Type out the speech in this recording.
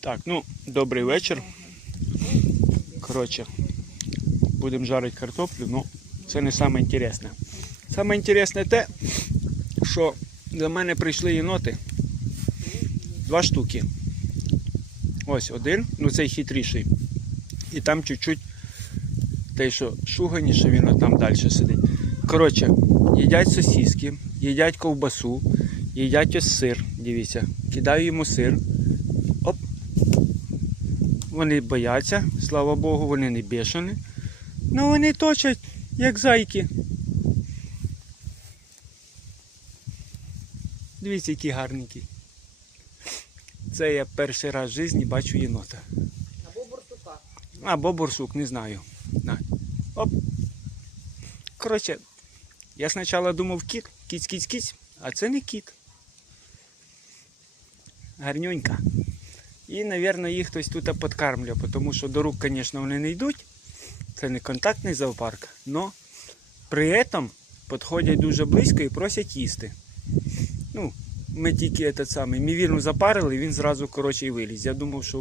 Так, ну, добрий вечір. Коротше, будемо жарити картоплю, ну це не саме інтересне. Те, що до мене прийшли єноти. Два штуки. Ось один, ну цей хитріший. І там чуть-чуть той, що шуганіше, він там далі сидить. Коротше, їдять сосиски, їдять ковбасу, їдять ось сир. Дивіться, кидаю йому сир. Вони бояться, слава Богу, вони не бешені. Ну вони точать, як зайки. Дивіться, які гарненькі. Це я перший раз в житті бачу єнота. Або борсука. Або борсук, не знаю. На. Оп. Коротше, я спочатку думав кіт, кіць, кіць, кіць, а це не кіт. Гарнюнька. І, мабуть, їх хтось тут підкармлює, тому що до рук, звісно, вони не йдуть. Це не контактний зоопарк, але при цьому підходять дуже близько і просять їсти. Ну, ми тільки этот самий, мівірну запарили, він зразу коротше і виліз. Я думав, що